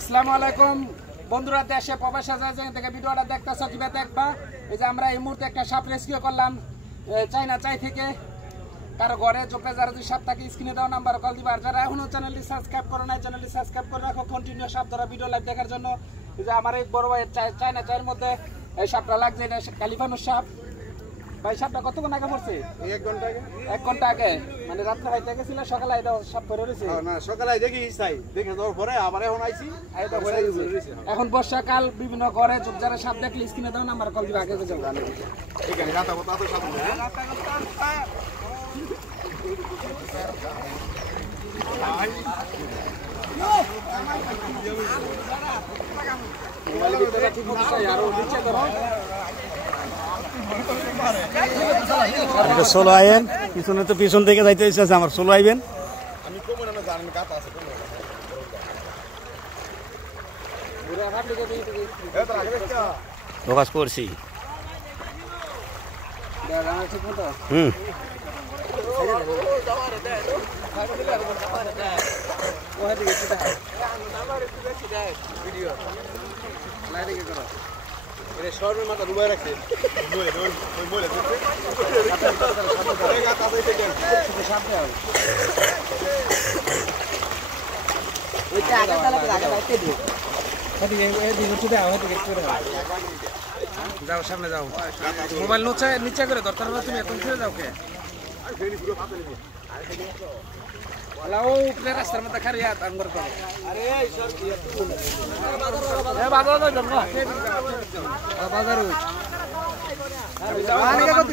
আসসালামু আলাইকুম বন্ধুরা, দেশে প্রবাসে যারা থেকে ভিডিওটা দেখতেছ কিভাবে দেখবা। এই যে আমরা এই মুহূর্তে একটা সাপ রেস্কিউ করলাম চাইনা থেকে। কারো ঘরে চোপে যারা যদি সাপ থাকে স্ক্রিনে দেওয়া নাম্বার কল দিবা। আর যারা এখনো চ্যানেলটি সাবস্ক্রাইব করো নাই, চ্যানেলটি সাবস্ক্রাইব করে রাখো কন্টিনিউ সাপ ধরা ভিডিও লাইভ দেখার জন্য। এই যে আমার এই বড় ভাইয়ের চাইনা চায়ের মধ্যে এই সাপটা লাগছে, এটা কালিফানুর সাপ। ভাই সাপটা কতক্ষণ আগে পড়ছে? 1 ঘন্টা আগে। 1 ঘন্টা আগে, মানে রাত্রে বাইতে গেছিল, সকালে এটা সাপ পড়ে রয়েছে। না, সকালে দেখি চাই দেখে দেওয়ার পরে আবার এখন আইছি। এখন বর্ষাকাল, বিভিন্ন ঘরে যারা সাপ দেখলে স্ক্রিনে দাও নাম্বার কল দিবা। আগে যাও এখানে রাতা কথা তো সাপ ষোলো আইবেন, পিছনে তো পিছন থেকে যাইতে হয়েছে, আমার ষোলো আইবেন। আমি কমে না জানেন কাটা আছে প্রকাশ করছি। হুম, শহরের মাথা ডুবাই রাখছে। যাও সামনে যাও, মোবাইল নিচে করে দরকার হলে তুমি এখন ফিরে যাও। কে রাস্তার মধ্যে খারিয়া আঙ্গুর করো।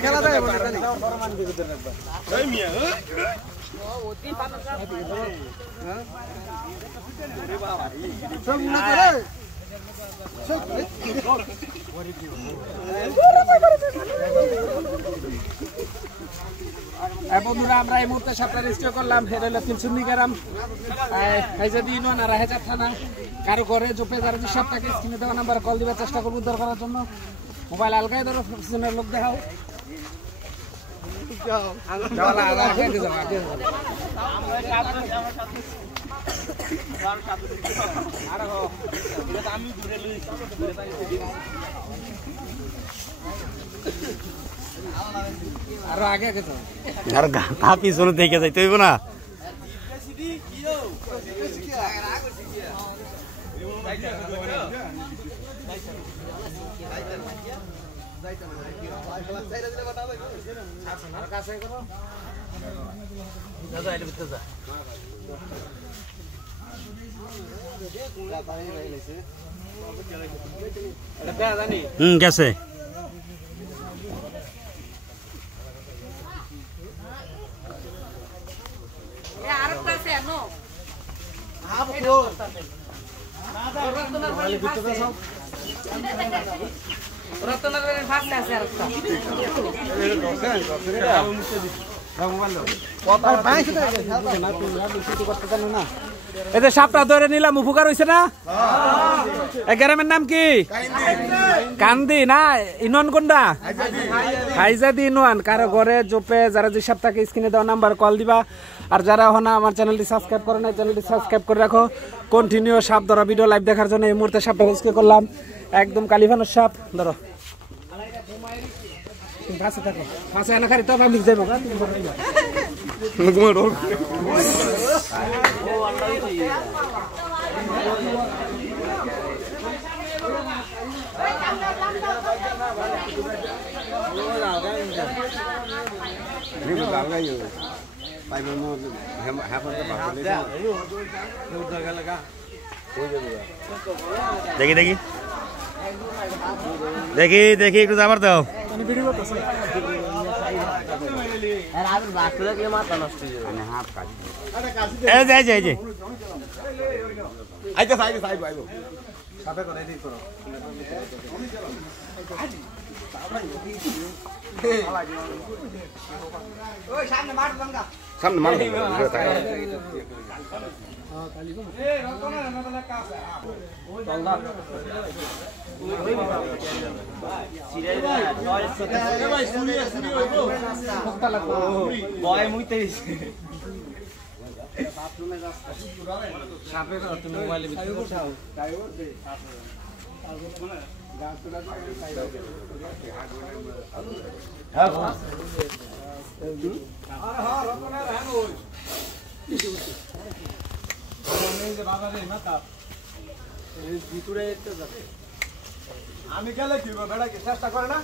খেলা যায় বন্ধুরা। আমরা এই মুহূর্তে সাপটা রেস্কিউ করলাম। এটা হলো তিলসুন্দি গ্রাম, হাইজাদি ইউনিয়ন আর রাহেজার থানা। কারো ঘরে জোপে যারা যে সাপটাকে স্ক্রিনে দেওয়া নাম্বার কল দিবার চেষ্টা করবো উদ্ধার করার জন্য। মোবাইল আলগাই ধরো, প্রফেশনাল লোক দেখাও। আরো আগে আগে যাও, আর গা পিছনে থেকে যাইতে হইব না। গেছে। এই যে সাপটা ধরে নিলাম, উপকার হয়েছে না? গ্রামের নাম কি? কান্দি না, ইউনিয়ন কোনটা? হাইজাদি ইউনিয়ন। কারো ঘরে জোপে যারা যে সাপটাকে স্ক্রিনে দেওয়া নাম্বার কল দিবা। আর যারা এখন আমার চ্যানেলটি সাবস্ক্রাইব করে নাই, চ্যানেলটি সাবস্ক্রাইব করে রাখো কন্টিনিউ সাপ ধরা ভিডিও লাইভ দেখার জন্য। এই মুহূর্তে সাপটা রেস্কিউ করলাম, একদম কালিফানুর সাপ। ধরো পাশে থাকো, পাশে এনে খালি তো আমি যাইব। দেখি দেখি দেখি দেখি একটু যাবার দাও। সামনে মাল বাথরুমে যাচ্ছে সাপের তুমি মোবাইলে ভিতরে বসাও তাই বলতে আমি গেলে কি বেড়া কি চেষ্টা করে না